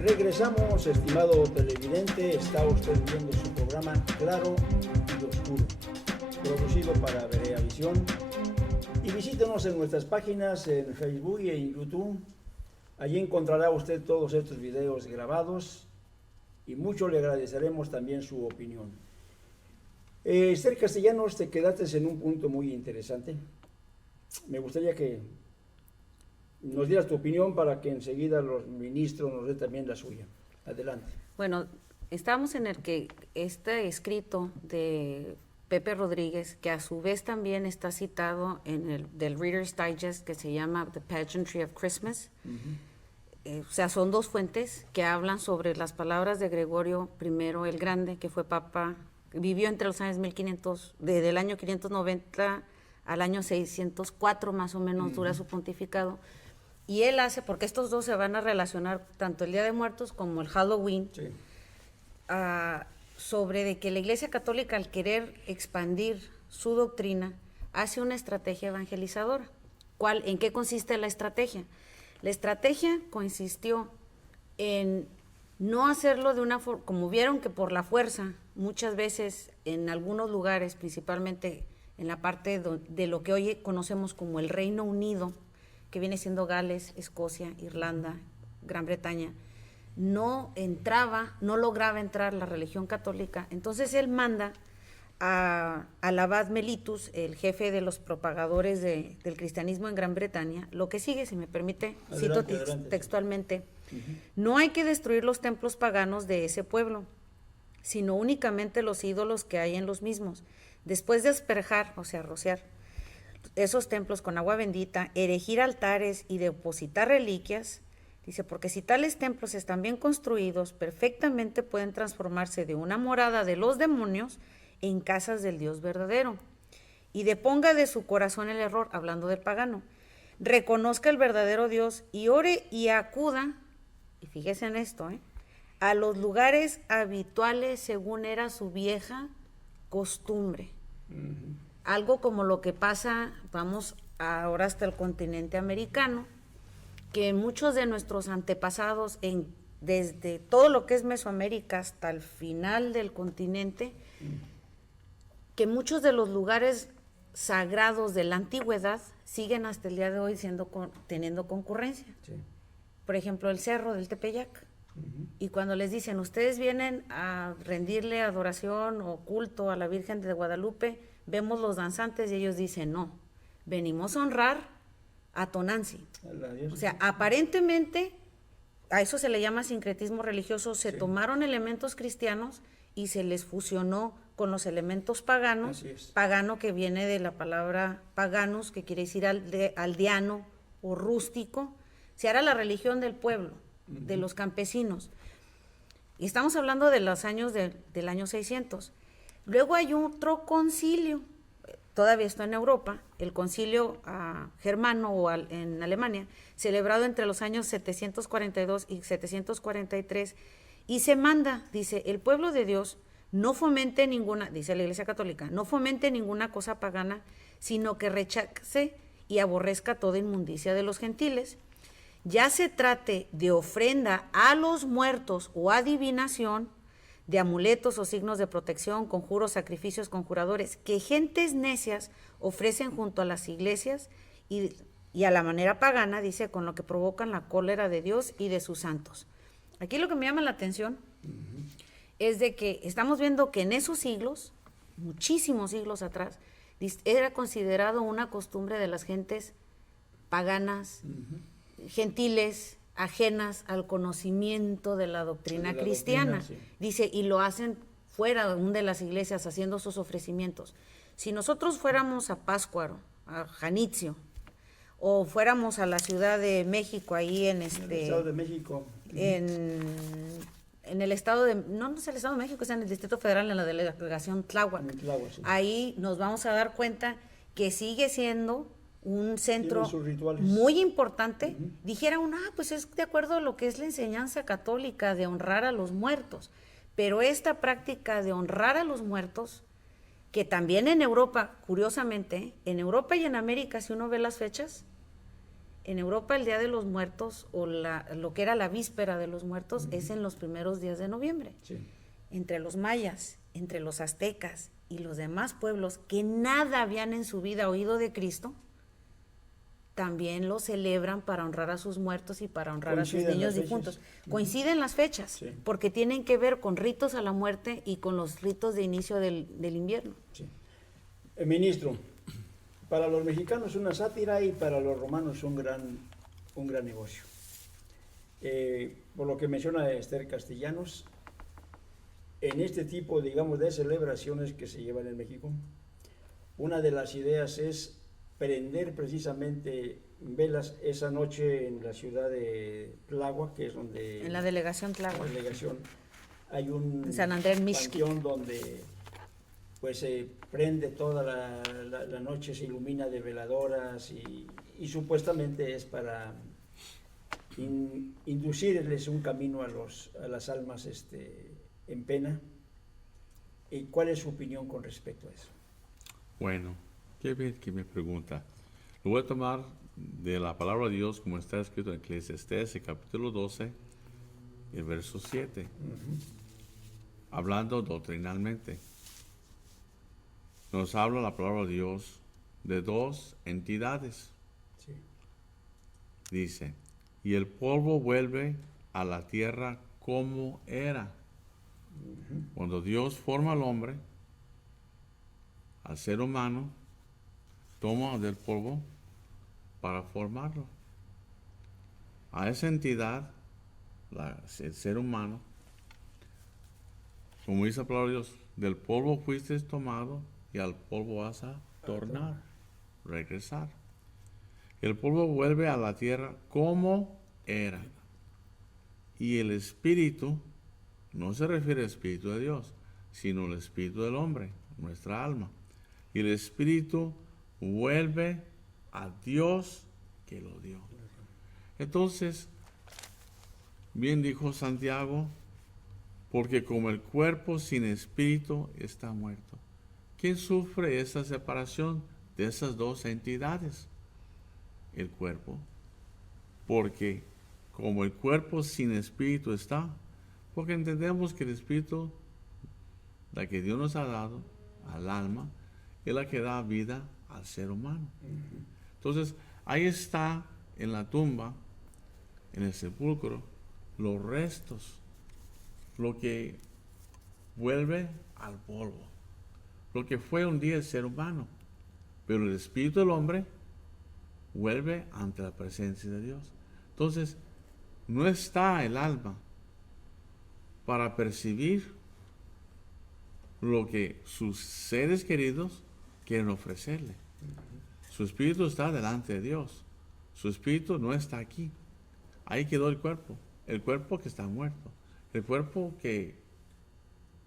Regresamos, estimado televidente, está usted viendo su programa Claro y Oscuro, producido para Berea Visión. Y visítenos en nuestras páginas en Facebook y en YouTube. Allí encontrará usted todos estos videos grabados y mucho le agradeceremos también su opinión. Esther Castellanos, te quedaste en un punto muy interesante. Me gustaría que nos dieras tu opinión para que enseguida los ministros nos den también la suya. Adelante. Bueno, estamos en el que este escrito de Pepe Rodríguez, que a su vez también está citado en el del Reader's Digest, que se llama The Pageantry of Christmas. O sea, son dos fuentes que hablan sobre las palabras de Gregorio I el Grande, que fue papa, vivió entre los años 1500, desde el año 590 al año 604 más o menos dura su pontificado. Y él hace, porque estos dos se van a relacionar, tanto el Día de Muertos como el Halloween, Sí. Sobre de que la Iglesia Católica, al querer expandir su doctrina, hace una estrategia evangelizadora. ¿En qué consiste la estrategia? La estrategia consistió en no hacerlo de una forma, como vieron que por la fuerza, muchas veces en algunos lugares, principalmente en la parte de lo que hoy conocemos como el Reino Unido, que viene siendo Gales, Escocia, Irlanda, Gran Bretaña, no lograba entrar la religión católica. Entonces él manda al abad Mellitus, el jefe de los propagadores del cristianismo en Gran Bretaña, lo que sigue, si me permite, adelante, cito textualmente, no hay que destruir los templos paganos de ese pueblo, sino únicamente los ídolos que hay en los mismos. Después de asperjar, o sea, rociar, esos templos con agua bendita, erigir altares y depositar reliquias, dice, porque si tales templos están bien construidos, perfectamente pueden transformarse de una morada de los demonios en casas del Dios verdadero. Y deponga de su corazón el error, hablando del pagano, reconozca el verdadero Dios y ore y acuda, y fíjese en esto, a los lugares habituales según era su vieja costumbre. Algo como lo que pasa, vamos ahora hasta el continente americano, que muchos de nuestros antepasados, desde todo lo que es Mesoamérica hasta el final del continente, que muchos de los lugares sagrados de la antigüedad siguen hasta el día de hoy teniendo concurrencia. Sí. Por ejemplo, el cerro del Tepeyac. Y cuando les dicen, ustedes vienen a rendirle adoración o culto a la Virgen de Guadalupe, vemos los danzantes, y ellos dicen, no, venimos a honrar a Tonanzi. O sea, aparentemente, a eso se le llama sincretismo religioso, se tomaron elementos cristianos y se les fusionó con los elementos paganos, pagano que viene de la palabra paganus, que quiere decir aldeano o rústico, se hará la religión del pueblo, de los campesinos. Y estamos hablando de los años del año 600. Luego hay otro concilio, todavía está en Europa, el concilio germano en Alemania, celebrado entre los años 742 y 743, y se manda, dice, el pueblo de Dios no fomente ninguna, dice la Iglesia Católica, no fomente ninguna cosa pagana, sino que rechace y aborrezca toda inmundicia de los gentiles, ya se trate de ofrenda a los muertos o adivinación, de amuletos o signos de protección, conjuros, sacrificios, conjuradores, que gentes necias ofrecen junto a las iglesias y a la manera pagana, dice, con lo que provocan la cólera de Dios y de sus santos. Aquí lo que me llama la atención es de que estamos viendo que en esos siglos, muchísimos siglos atrás, era considerado una costumbre de las gentes paganas, gentiles, ajenas al conocimiento de la doctrina cristiana. Dice, y lo hacen fuera aún de las iglesias, haciendo sus ofrecimientos. Si nosotros fuéramos a Pátzcuaro, a Janitzio, o fuéramos a la Ciudad de México, ahí en el Estado de México. En el estado de, no es el Estado de México, es en el Distrito Federal, en la delegación Tláhuac. Sí. Ahí nos vamos a dar cuenta que sigue siendo un centro muy importante. Dijera uno, pues es de acuerdo a lo que es la enseñanza católica de honrar a los muertos, pero esta práctica de honrar a los muertos, que también en Europa, curiosamente, en Europa y en América, si uno ve las fechas, En Europa el Día de los Muertos o lo que era la víspera de los muertos es en los primeros días de noviembre. Sí. Entre los mayas, entre los aztecas y los demás pueblos que nada habían en su vida oído de Cristo, también lo celebran para honrar a sus muertos y para honrar a sus niños difuntos. Coinciden las fechas, sí, porque tienen que ver con ritos a la muerte y con los ritos de inicio del invierno. Sí. Ministro, para los mexicanos una sátira y para los romanos un gran negocio. Por lo que menciona Esther Castellanos, en este tipo, digamos, de celebraciones que se llevan en México, una de las ideas es prender precisamente velas esa noche en la ciudad de Tláhuac, que es donde... En la delegación Tláhuac. En la delegación hay un en San Andrés Mixquic, panteón donde pues se prende toda la noche, se ilumina de veladoras y supuestamente es para inducirles un camino a las almas en pena. ¿Y cuál es su opinión con respecto a eso? Bueno, qué bien que me pregunta. Lo voy a tomar de la palabra de Dios como está escrito en Eclesiastés, el capítulo 12, el verso 7, hablando doctrinalmente. Nos habla la palabra de Dios de dos entidades. Sí. Dice, y el polvo vuelve a la tierra como era. Cuando Dios forma al hombre, al ser humano, toma del polvo para formarlo. A esa entidad, el ser humano, como dice la palabra de Dios, del polvo fuiste tomado y al polvo vas a tornar, regresar. El polvo vuelve a la tierra como era. Y el espíritu, no se refiere al espíritu de Dios, sino al espíritu del hombre, nuestra alma. Y el espíritu vuelve a Dios que lo dio. Entonces, bien dijo Santiago, porque como el cuerpo sin espíritu está muerto. ¿Quién sufre esa separación de esas dos entidades? El cuerpo. Porque como el cuerpo sin espíritu está, porque entendemos que el espíritu, la que Dios nos ha dado al alma, es la que da vida al ser humano. Entonces, ahí está en la tumba, en el sepulcro, los restos, lo que vuelve al polvo, lo que fue un día el ser humano, pero el espíritu del hombre vuelve ante la presencia de Dios. Entonces, no está el alma para percibir lo que sus seres queridos quieren ofrecerle. Su espíritu está delante de Dios. Su espíritu no está aquí. Ahí quedó el cuerpo que está muerto. El cuerpo que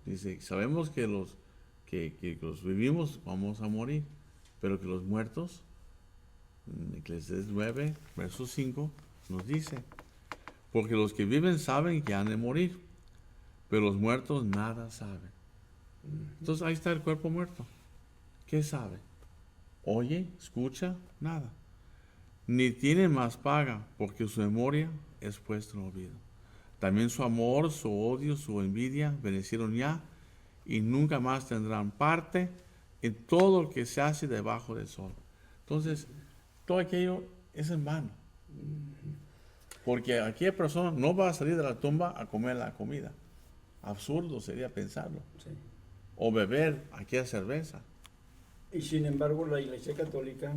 dice, sabemos que los vivimos vamos a morir, pero que los muertos, en Eclesiastés 9, verso 5, nos dice, porque los que viven saben que han de morir, pero los muertos nada saben. Entonces ahí está el cuerpo muerto. ¿Qué sabe? Oye, escucha, nada. Ni tiene más paga, porque su memoria es puesta en olvido. También su amor, su odio, su envidia venecieron ya, y nunca más tendrán parte en todo lo que se hace debajo del sol. Entonces, todo aquello es en vano. Porque aquella persona no va a salir de la tumba a comer la comida. Absurdo sería pensarlo. Sí. O beber aquella cerveza. Y sin embargo, la Iglesia Católica,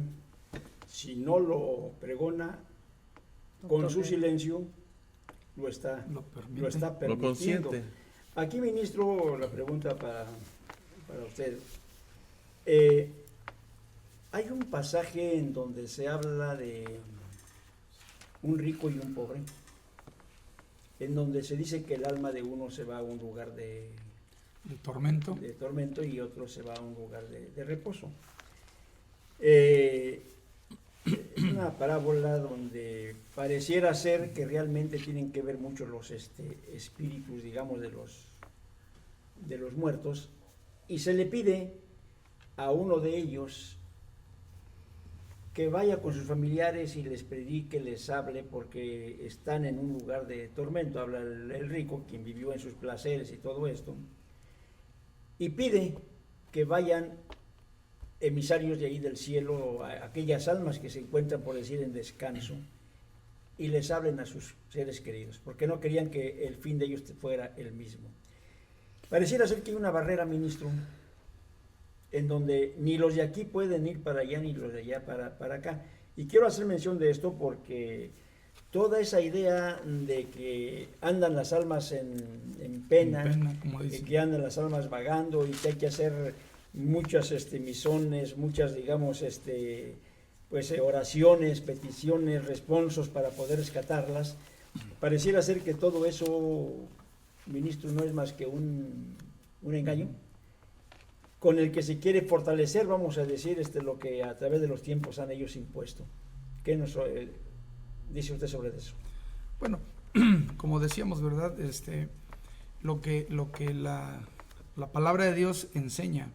si no lo pregona, con su silencio, lo está permitiendo. Lo consiente. Aquí, ministro, la pregunta para usted. Hay un pasaje en donde se habla de un rico y un pobre, en donde se dice que el alma de uno se va a un lugar de tormento y otro se va a un lugar de reposo. Es una parábola donde pareciera ser que realmente tienen que ver mucho los espíritus, digamos, de los muertos, y se le pide a uno de ellos que vaya con sus familiares y les predique, les hable, porque están en un lugar de tormento. Habla el rico, quien vivió en sus placeres y todo esto, y pide que vayan emisarios de ahí del cielo, a aquellas almas que se encuentran, por decir, en descanso, y les hablen a sus seres queridos, porque no querían que el fin de ellos fuera el mismo. Pareciera ser que hay una barrera, ministro, en donde ni los de aquí pueden ir para allá, ni los de allá para acá. Y quiero hacer mención de esto porque toda esa idea de que andan las almas en pena, como dicen. que andan las almas vagando y que hay que hacer muchas misones, muchas, digamos, pues oraciones, peticiones, responsos para poder rescatarlas. Pareciera ser que todo eso, ministro, no es más que un engaño con el que se quiere fortalecer, vamos a decir, lo que a través de los tiempos han ellos impuesto. ¿Qué nos dice usted sobre eso? Bueno, como decíamos, ¿verdad? Lo que la palabra de Dios enseña,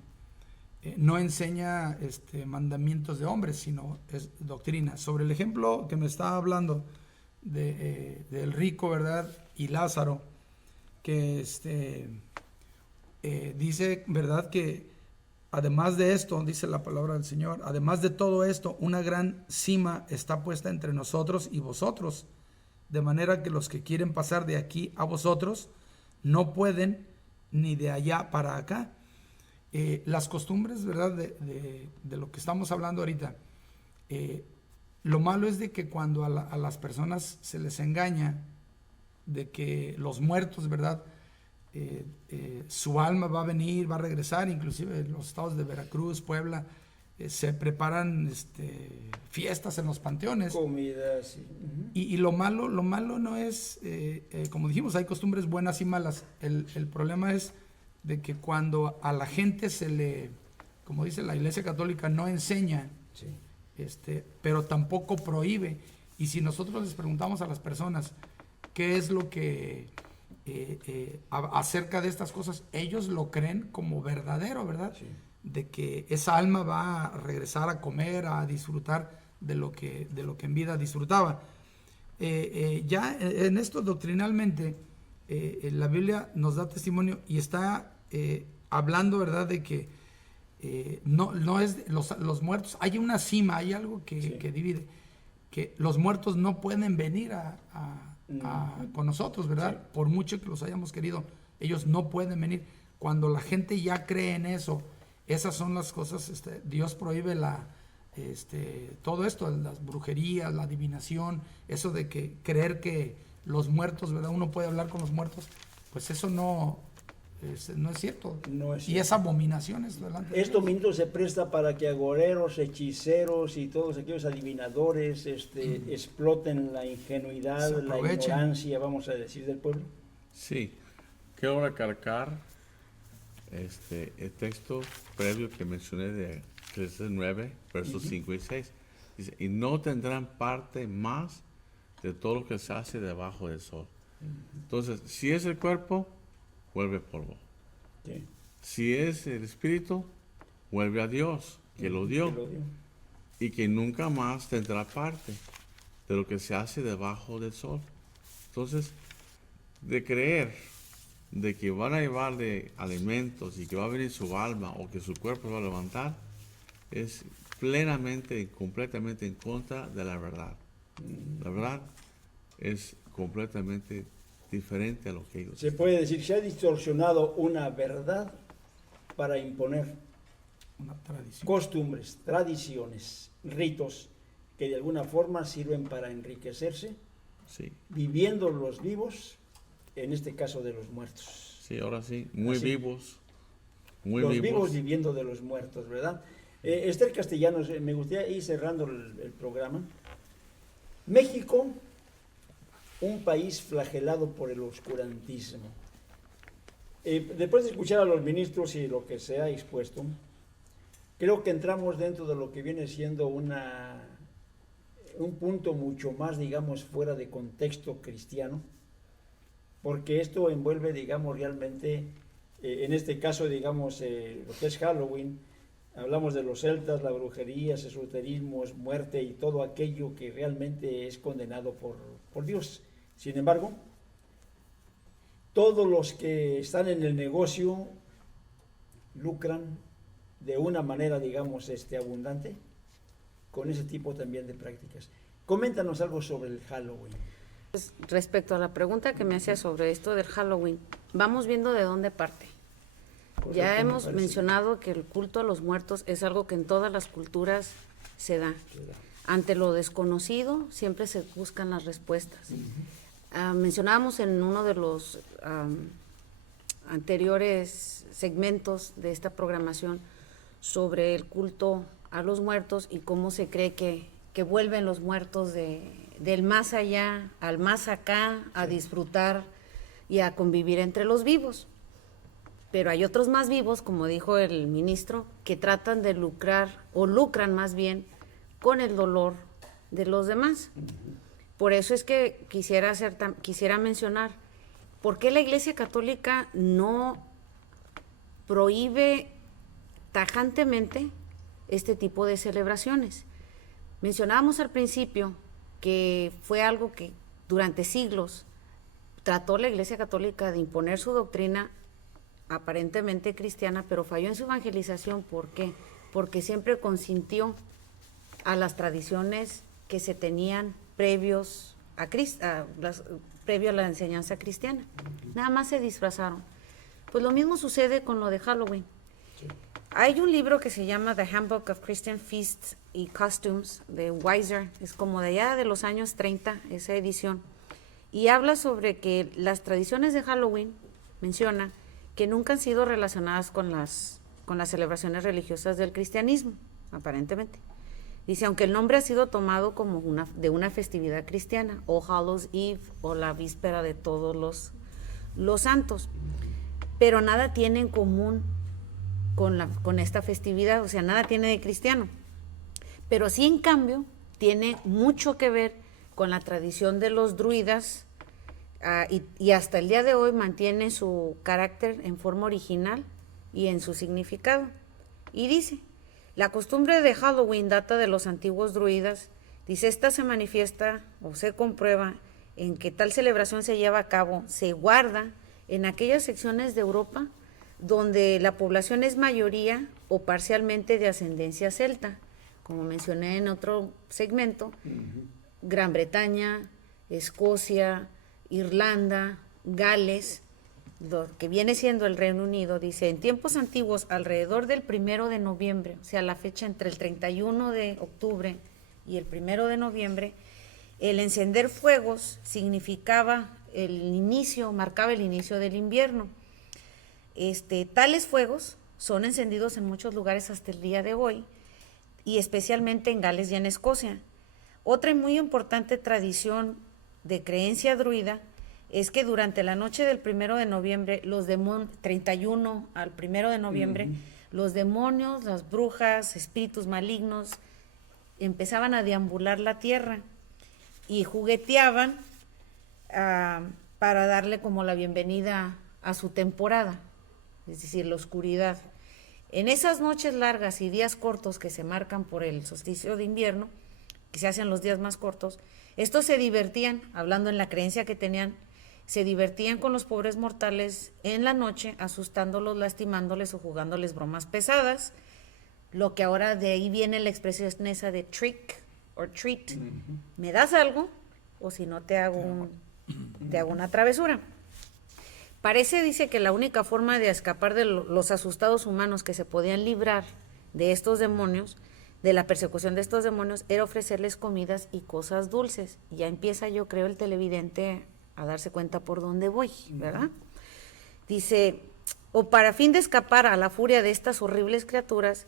no enseña mandamientos de hombres, sino es doctrina. Sobre el ejemplo que me estaba hablando del rico, ¿verdad? Y Lázaro, que dice, ¿verdad? Que además de esto, dice la palabra del Señor, además de todo esto, una gran cima está puesta entre nosotros y vosotros, de manera que los que quieren pasar de aquí a vosotros no pueden, ni de allá para acá. Las costumbres, ¿verdad? De lo que estamos hablando ahorita, lo malo es de que cuando a las personas se les engaña de que los muertos, ¿verdad? Su alma va a venir, va a regresar. Inclusive en los estados de Veracruz, Puebla, se preparan fiestas en los panteones, comidas, y lo malo no es, como dijimos, hay costumbres buenas y malas. El problema es de que cuando a la gente se le, como dice la Iglesia Católica, no enseña, sí, pero tampoco prohíbe. Y si nosotros les preguntamos a las personas qué es lo que acerca de estas cosas, ellos lo creen como verdadero, ¿verdad? sí. De que esa alma va a regresar a comer, a disfrutar de lo que en vida disfrutaba. Ya en esto doctrinalmente, la Biblia nos da testimonio y está hablando, ¿verdad? De que no es los muertos, hay una cima, hay algo que, sí, que divide, que los muertos no pueden venir con nosotros, ¿verdad? Sí. Por mucho que los hayamos querido, ellos no pueden venir. Cuando la gente ya cree en eso, esas son las cosas, Dios prohíbe todo esto, las brujerías, la adivinación, eso de que creer que los muertos, ¿verdad? Uno puede hablar con los muertos, pues eso no es cierto. No es y cierto. es abominaciones delante de Esto, Dios. ministro, se presta para que agoreros, hechiceros y todos aquellos adivinadores exploten la ingenuidad, Se la aprovechen. ignorancia, vamos a decir, del pueblo. Sí, quiero recalcar el texto previo que mencioné de Eclesiastés 9, versos 5 y 6. Dice, y no tendrán parte más de todo lo que se hace debajo del sol. Entonces, si es el cuerpo, vuelve polvo. Sí. Si es el espíritu, vuelve a Dios, que lo dio, Que lo dio. y que nunca más tendrá parte de lo que se hace debajo del sol. Entonces, de creer de que van a llevarle alimentos y que va a venir su alma o que su cuerpo se va a levantar, es plenamente y completamente en contra de la verdad. La verdad es completamente diferente a lo que ellos Se puede decir, se ha distorsionado una verdad para imponer Una tradición. costumbres, tradiciones, ritos que de alguna forma sirven para enriquecerse, Sí, viviendo los vivos, en este caso de los muertos. sí, ahora sí, muy Así. vivos, muy Los vivos. vivos viviendo de los muertos, ¿verdad? Esther Castellanos, me gustaría ir cerrando el programa. México, un país flagelado por el oscurantismo. Después de escuchar a los ministros y lo que se ha expuesto, creo que entramos dentro de lo que viene siendo un punto mucho más, digamos, fuera de contexto cristiano, porque esto envuelve, digamos, realmente, en este caso, digamos, lo que es Halloween, Hablamos de los celtas, la brujería, esoterismo, es muerte y todo aquello que realmente es condenado por Dios. Sin embargo, todos los que están en el negocio lucran de una manera, digamos, abundante con ese tipo también de prácticas. Coméntanos algo sobre el Halloween. Pues, respecto a la pregunta que me hacía sobre esto del Halloween, vamos viendo de dónde parte. Correcto, Ya me hemos parece. mencionado que el culto a los muertos es algo que en todas las culturas se da. Se da. Ante lo desconocido siempre se buscan las respuestas. Mencionábamos en uno de los anteriores segmentos de esta programación sobre el culto a los muertos y cómo se cree que vuelven los muertos del más allá al más acá a disfrutar y a convivir entre los vivos. Pero hay otros más vivos, como dijo el ministro, que tratan de lucrar, o lucran más bien, con el dolor de los demás. Por eso es que quisiera mencionar, ¿por qué la Iglesia Católica no prohíbe tajantemente este tipo de celebraciones? Mencionábamos al principio que fue algo que durante siglos trató la Iglesia Católica de imponer su doctrina aparentemente cristiana, pero falló en su evangelización. ¿Por qué? Porque siempre consintió a las tradiciones que se tenían previos previo a la enseñanza cristiana. Nada más se disfrazaron. Pues lo mismo sucede con lo de Halloween. Hay un libro que se llama The Handbook of Christian Feasts y Costumes de Weiser, es como de allá de los años 30, esa edición, y habla sobre que las tradiciones de Halloween, menciona, que nunca han sido relacionadas con las celebraciones religiosas del cristianismo, aparentemente. Dice, aunque el nombre ha sido tomado como de una festividad cristiana, o Hallows Eve, o la víspera de todos los santos, pero nada tiene en común con esta festividad, o sea, nada tiene de cristiano. Pero sí, en cambio, tiene mucho que ver con la tradición de los druidas, y hasta el día de hoy mantiene su carácter en forma original y en su significado. Y dice, la costumbre de Halloween data de los antiguos druidas. Dice, esta se manifiesta o se comprueba en que tal celebración se lleva a cabo, se guarda en aquellas secciones de Europa donde la población es mayoría o parcialmente de ascendencia celta, como mencioné en otro segmento, Gran Bretaña, Escocia, Irlanda, Gales, lo que viene siendo el Reino Unido. Dice, en tiempos antiguos, alrededor del 1 de noviembre, o sea, la fecha entre el 31 de octubre y el 1 de noviembre, el encender fuegos significaba marcaba el inicio del invierno. Tales fuegos son encendidos en muchos lugares hasta el día de hoy, y especialmente en Gales y en Escocia. Otra y muy importante tradición de creencia druida es que durante la noche del 1 de noviembre, 31 al 1 de noviembre, los demonios, las brujas, espíritus malignos empezaban a deambular la tierra y jugueteaban para darle como la bienvenida a su temporada, es decir, la oscuridad. En esas noches largas y días cortos que se marcan por el solsticio de invierno, que se hacen los días más cortos, estos se divertían, hablando en la creencia que tenían, se divertían con los pobres mortales en la noche, asustándolos, lastimándoles o jugándoles bromas pesadas, lo que ahora de ahí viene la expresión esa de trick or treat. ¿Me das algo? O si no, te hago una travesura. Parece, dice, que la única forma de escapar de los asustados humanos que se podían librar de estos demonios, de la persecución de estos demonios, era ofrecerles comidas y cosas dulces. Ya empieza, yo creo, el televidente a darse cuenta por dónde voy, ¿verdad? Dice, o para fin de escapar a la furia de estas horribles criaturas,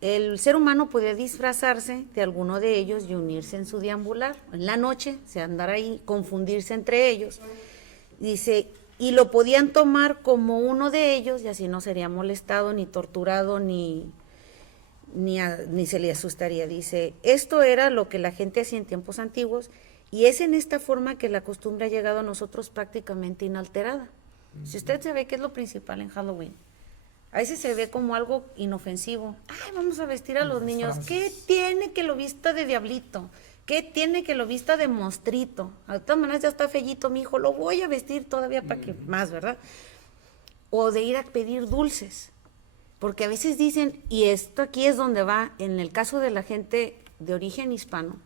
el ser humano podía disfrazarse de alguno de ellos y unirse en su deambular. En la noche, andar ahí, confundirse entre ellos. Dice, y lo podían tomar como uno de ellos, y así no sería molestado, ni torturado, ni se le asustaría. Dice, esto era lo que la gente hacía en tiempos antiguos, y es en esta forma que la costumbre ha llegado a nosotros prácticamente inalterada. Si usted se ve, ¿qué es lo principal en Halloween? a veces se ve como algo inofensivo. Ay, vamos a vestir a los Las niños. frases. ¿Qué tiene que lo vista de diablito? ¿Qué tiene que lo vista de monstrito? De todas maneras ya está fellito mi hijo, lo voy a vestir todavía para que más, ¿verdad? O de ir a pedir dulces. Porque a veces dicen, y esto aquí es donde va, en el caso de la gente de origen hispano,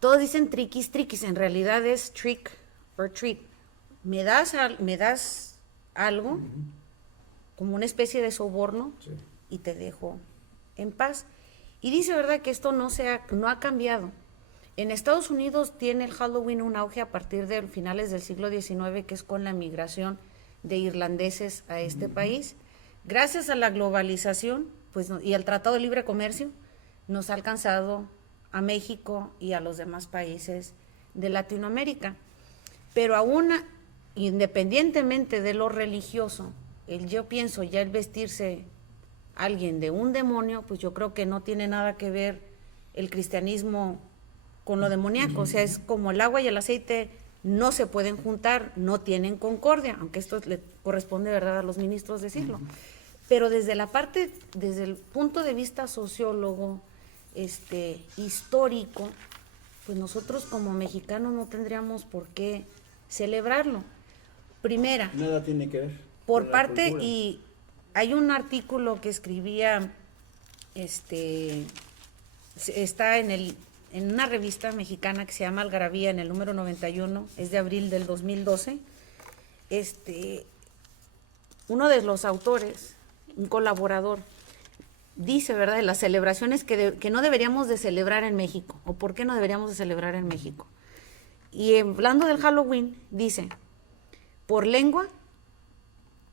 todos dicen triquis, triquis, en realidad es trick or treat. Me das algo, como una especie de soborno, Sí. y te dejo en paz. Y dice, ¿verdad?, que esto no ha cambiado. En Estados Unidos tiene el Halloween un auge a partir de finales del siglo XIX, que es con la migración de irlandeses a este país. Gracias a la globalización pues, y al Tratado de Libre Comercio, nos ha alcanzado a México y a los demás países de Latinoamérica. Pero aún, independientemente de lo religioso, yo pienso ya el vestirse alguien de un demonio, pues yo creo que no tiene nada que ver el cristianismo con lo demoníaco. O sea, es como el agua y el aceite no se pueden juntar, no tienen concordia, aunque esto le corresponde, ¿verdad?, a los ministros decirlo. Pero desde el punto de vista sociólogo, histórico, pues nosotros como mexicanos no tendríamos por qué celebrarlo. Primera, Nada tiene que ver. por con la parte, cultura. y hay un artículo que escribía, está en una revista mexicana que se llama Algarabía, en el número 91, es de abril del 2012. Uno de los autores, un colaborador, dice, ¿verdad?, de las celebraciones que no deberíamos de celebrar en México, o por qué no deberíamos de celebrar en México. Y hablando del Halloween, dice, por lengua,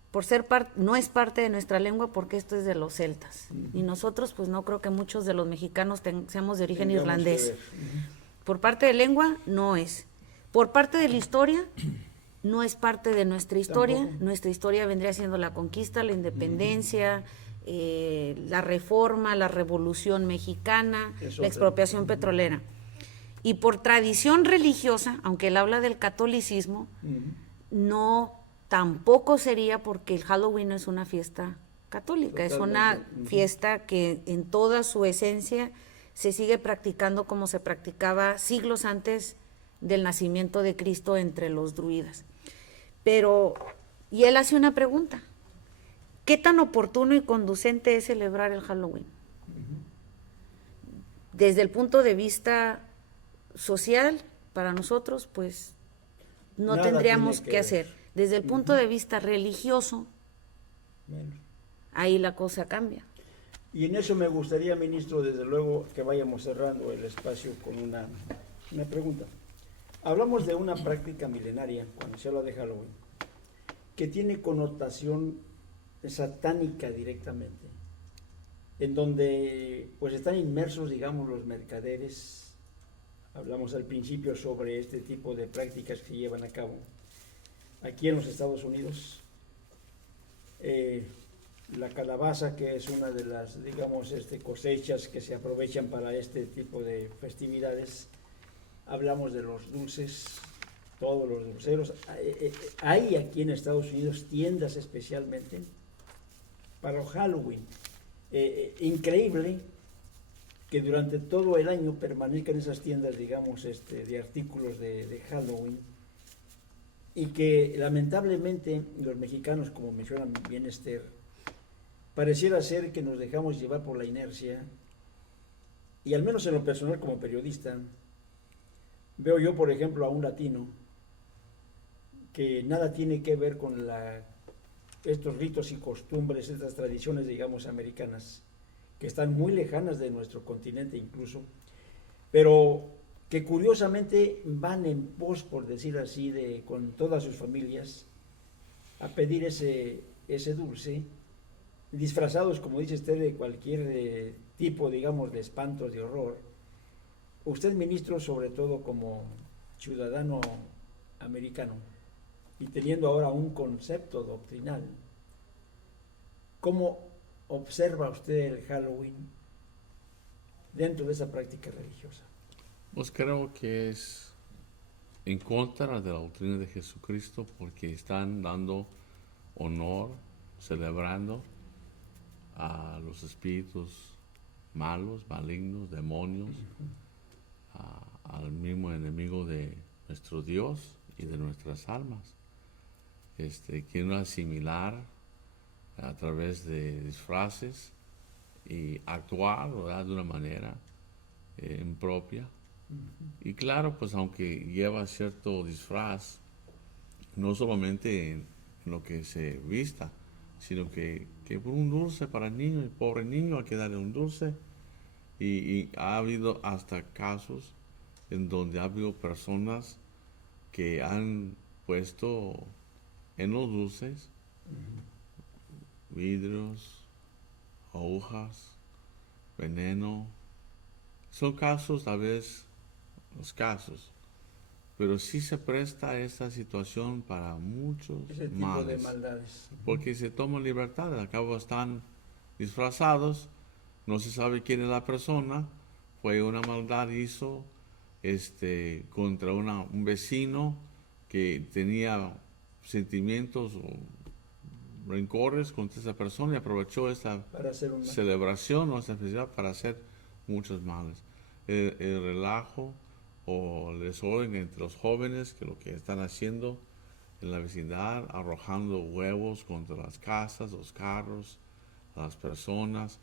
por ser no es parte de nuestra lengua porque esto es de los celtas. Y nosotros, pues no creo que muchos de los mexicanos seamos de origen Tendríamos que irlandés. ver. Por parte de lengua, no es. Por parte de la historia, no es parte de nuestra historia. Tampoco. Nuestra historia vendría siendo la conquista, la independencia, la reforma, la revolución mexicana, Es la otra. expropiación petrolera. Y por tradición religiosa, aunque él habla del catolicismo, no, tampoco sería, porque el Halloween no es una fiesta católica, es una Totalmente. fiesta que en toda su esencia se sigue practicando como se practicaba siglos antes del nacimiento de Cristo entre los druidas. Pero, y él hace una pregunta, ¿qué tan oportuno y conducente es celebrar el Halloween? Desde el punto de vista social, para nosotros, pues no Nada tendríamos tiene que que ver. hacer. Desde el punto de vista religioso, Menos. ahí la cosa cambia. Y en eso me gustaría, ministro, desde luego, que vayamos cerrando el espacio con una pregunta. Hablamos de una práctica milenaria, cuando se habla de Halloween, que tiene connotación satánica directamente, en donde pues están inmersos, digamos, los mercaderes. Hablamos al principio sobre este tipo de prácticas que se llevan a cabo aquí en los Estados Unidos. La calabaza, que es una de las, digamos, cosechas que se aprovechan para este tipo de festividades. Hablamos de los dulces, todos los dulceros. Hay aquí en Estados Unidos tiendas especialmente para Halloween. Increíble que durante todo el año permanezcan esas tiendas, digamos, de artículos de Halloween, y que lamentablemente los mexicanos, como menciona bien Esther, pareciera ser que nos dejamos llevar por la inercia, y al menos en lo personal como periodista, veo yo, por ejemplo, a un latino que nada tiene que ver con estos ritos y costumbres, estas tradiciones, digamos, americanas, que están muy lejanas de nuestro continente incluso, pero que curiosamente van en pos, por decir así, con todas sus familias, a pedir ese dulce, disfrazados, como dice usted, de cualquier tipo, digamos, de espantos, de horror. Usted, ministro, sobre todo como ciudadano americano, y teniendo ahora un concepto doctrinal, ¿cómo observa usted el Halloween dentro de esa práctica religiosa? Pues creo que es en contra de la doctrina de Jesucristo, porque están dando honor celebrando a los espíritus malos, malignos, demonios, al mismo enemigo de nuestro Dios y de nuestras almas. Quieren asimilar a través de disfraces y actuar, ¿verdad?, de una manera impropia. Y claro, pues aunque lleva cierto disfraz, no solamente en lo que se vista, sino que por un dulce para el niño, el pobre niño, hay que darle un dulce. Y ha habido hasta casos en donde ha habido personas que han puesto en los dulces vidrios, agujas, veneno. Son casos, tal vez, los casos, pero sí se presta esta situación para muchos Ese tipo de males, maldades. porque se toman libertad, al cabo están disfrazados, no se sabe quién es la persona, fue una maldad hizo contra un vecino que tenía sentimientos o rencores contra esa persona y aprovechó esta Para hacer un celebración o esta festividad para hacer muchos males. El relajo o el desorden entre los jóvenes, que lo que están haciendo en la vecindad, arrojando huevos contra las casas, los carros, las personas,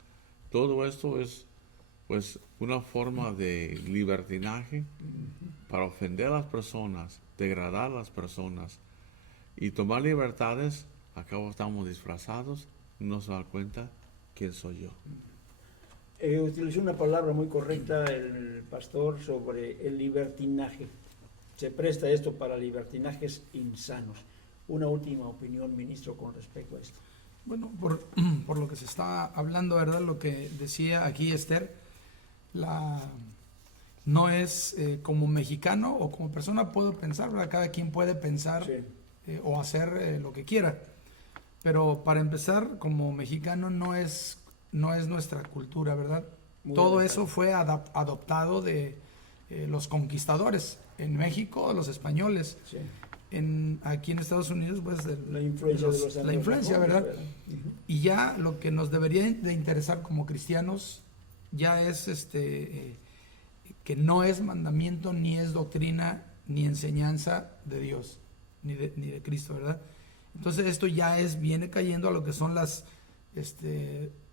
todo esto es pues una forma de libertinaje para ofender a las personas, degradar a las personas y tomar libertades. Acabo estamos disfrazados, no se da cuenta quién soy yo. Utilizó una palabra muy correcta el pastor sobre el libertinaje. Se presta esto para libertinajes insanos. Una última opinión, ministro, con respecto a esto. Bueno, por lo que se está hablando, ¿verdad? Lo que decía aquí Esther, no es como mexicano o como persona puedo pensar, ¿verdad? Cada quien puede pensar Sí. o hacer lo que quiera. Pero para empezar, como mexicano no es nuestra cultura, ¿verdad? Muy Todo bien. eso fue adoptado de los conquistadores. En México, los españoles. Sí. Aquí en Estados Unidos, pues La influencia de los la influencia, ¿verdad? Ujú. Y ya lo que nos debería de interesar como cristianos ya es que no es mandamiento, ni es doctrina, ni enseñanza de Dios, ni de Cristo, ¿verdad? Entonces esto ya viene cayendo a lo que son las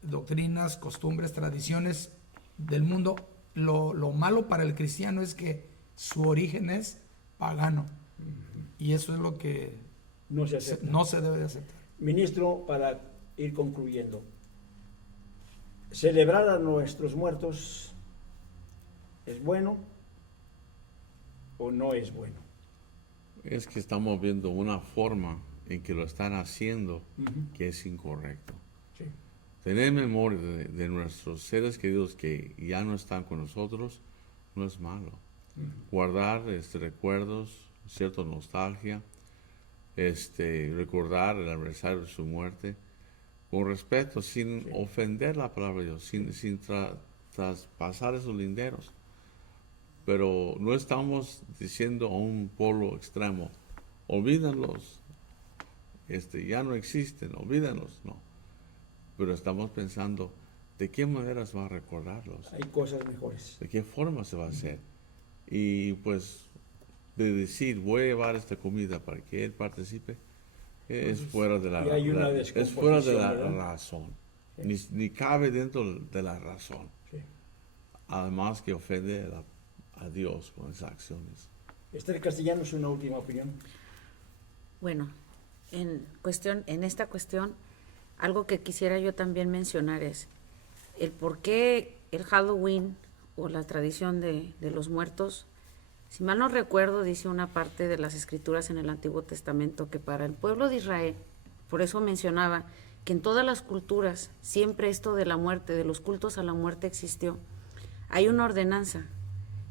doctrinas, costumbres, tradiciones del mundo. Lo malo para el cristiano es que su origen es pagano. Y eso es lo que No se acepta. no se debe de aceptar. Ministro, para ir concluyendo, celebrar a nuestros muertos ¿es bueno o no es bueno? Es que estamos viendo una forma en que lo están haciendo Ujú. que es incorrecto. Sí. Tener memoria de nuestros seres queridos que ya no están con nosotros no es malo. Guardar recuerdos, cierta nostalgia, recordar el aniversario de su muerte, con respeto, sin Sí. ofender la palabra de Dios, sin traspasar esos linderos. Pero no estamos diciendo a un polo extremo, olvídenlos, ya no existen, olvídenlos, no. Pero estamos pensando, ¿de qué manera se va a recordarlos? Hay cosas mejores. ¿De qué forma se va a hacer? Y pues de decir, voy a llevar esta comida para que él participe, es fuera de la, Y hay una es fuera de la descomposición, ¿verdad? razón. Sí. Ni cabe dentro de la razón. Sí. Además que ofende a Dios con esas acciones. Esther Castellanos, una última opinión. Bueno, en esta cuestión, algo que quisiera yo también mencionar es el por qué el Halloween o la tradición de los muertos, si mal no recuerdo, dice una parte de las escrituras en el Antiguo Testamento que para el pueblo de Israel, por eso mencionaba que en todas las culturas siempre esto de la muerte, de los cultos a la muerte existió. Hay una ordenanza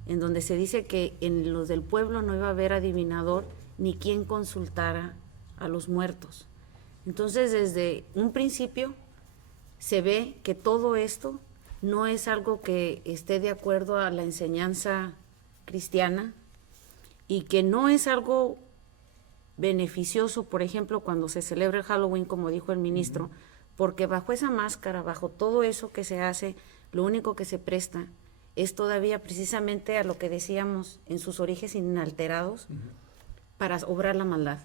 en donde se dice que en los del pueblo no iba a haber adivinador ni quien consultara a los muertos. Entonces, desde un principio se ve que todo esto no es algo que esté de acuerdo a la enseñanza cristiana y que no es algo beneficioso, por ejemplo, cuando se celebra el Halloween, como dijo el ministro, porque bajo esa máscara, bajo todo eso que se hace, lo único que se presta es todavía precisamente a lo que decíamos en sus orígenes inalterados, para obrar la maldad.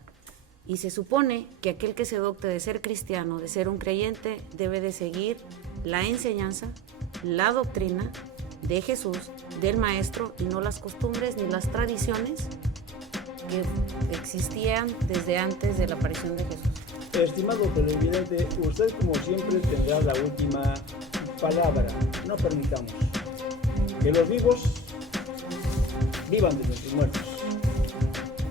Y se supone que aquel que se adopte de ser cristiano, de ser un creyente, debe de seguir la enseñanza, la doctrina de Jesús, del Maestro, y no las costumbres ni las tradiciones que existían desde antes de la aparición de Jesús. Estimado televidente, usted como siempre tendrá la última palabra. No permitamos que los vivos vivan de nuestros muertos.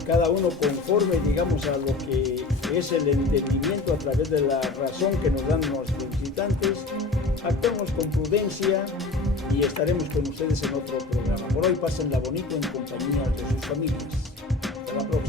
Cada uno conforme, digamos, a lo que es el entendimiento a través de la razón que nos dan nuestros visitantes, actuemos con prudencia y estaremos con ustedes en otro programa. Por hoy pásenla bonito en compañía de sus familias. Hasta la próxima.